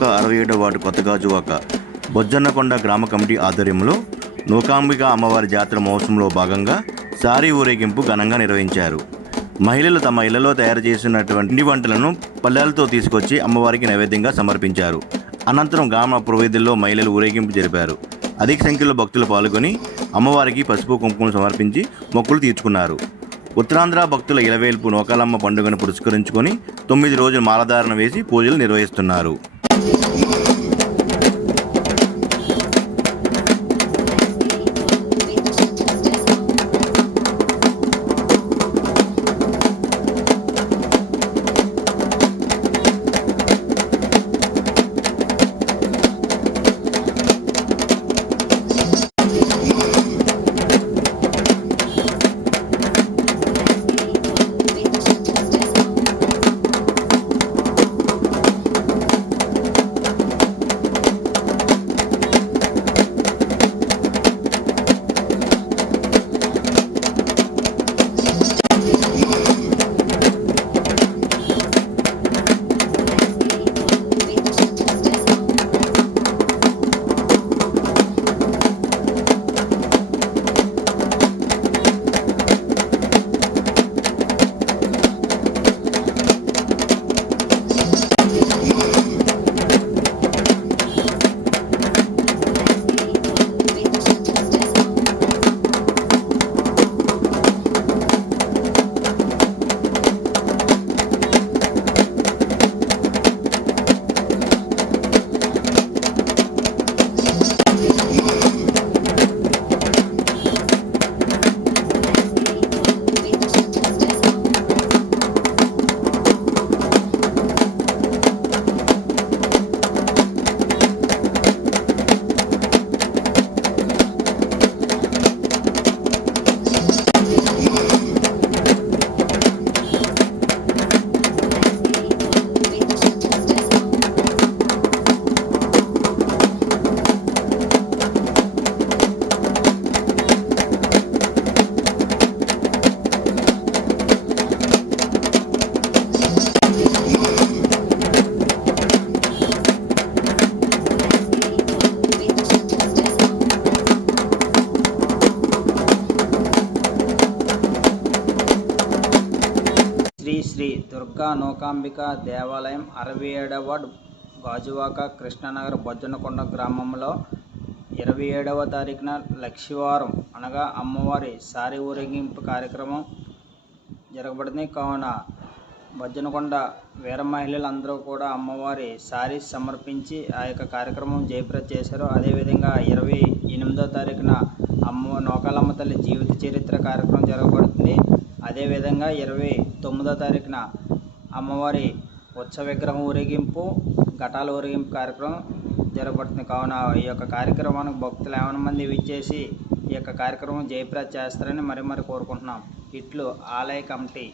గాజువాక అరవై ఏడవ వార్డు కొత్త గాజువాక బొజ్జన్నకొండ గ్రామ కమిటీ ఆధ్వర్యంలో నూకాంబిక అమ్మవారి జాతర మహోత్సవంలో భాగంగా సారీ ఊరేగింపు ఘనంగా నిర్వహించారు. మహిళలు తమ ఇళ్ళలో తయారు చేసినటువంటి ఇంటి వంటలను పల్లెలతో తీసుకొచ్చి అమ్మవారికి నైవేద్యంగా సమర్పించారు. అనంతరం గ్రామ పురోహితుల్లో మహిళలు ఊరేగింపు జరిపారు. అధిక సంఖ్యలో భక్తులు పాల్గొని అమ్మవారికి పసుపు కుంకుమలు సమర్పించి మొక్కులు తీర్చుకున్నారు. ఉత్తరాంధ్ర భక్తుల ఇలవేల్పు నోకాలమ్మ పండుగను పురస్కరించుకొని తొమ్మిది రోజులు మాలధారణ వేసి పూజలు నిర్వహిస్తున్నారు. Thank you. శ్రీ దుర్గా నౌకాంబిక దేవాలయం అరవై ఏడవ గాజువాక కృష్ణానగర్ బొజ్జనకొండ గ్రామంలో ఇరవై ఏడవ తారీఖున లక్షివారం అనగా అమ్మవారి సారి ఊరేగింపు కార్యక్రమం జరగబడింది. కావున బొజ్జనకొండ వీర మహిళలందరూ కూడా అమ్మవారి సారీస్ సమర్పించి ఆ యొక్క కార్యక్రమం జయప్రద చేశారు. అదేవిధంగా ఇరవై ఎనిమిదో తారీఖున అమ్మ నౌకాలమ్మ తల్లి జీవిత చరిత్ర కార్యక్రమం జరగబడుతుంది. అదేవిధంగా ఇరవై తొమ్మిదో తారీఖున అమ్మవారి ఉత్సవ విగ్రహం ఊరేగింపు ఘటాల ఊరేగింపు కార్యక్రమం జరగబడుతుంది. కావున ఈ యొక్క కార్యక్రమానికి భక్తులు ఏమైనా మంది విచ్చేసి ఈ యొక్క కార్యక్రమం జయప్రద చేస్తారని మరి మరి కోరుకుంటున్నాం. ఇట్లు ఆలయ కమిటీ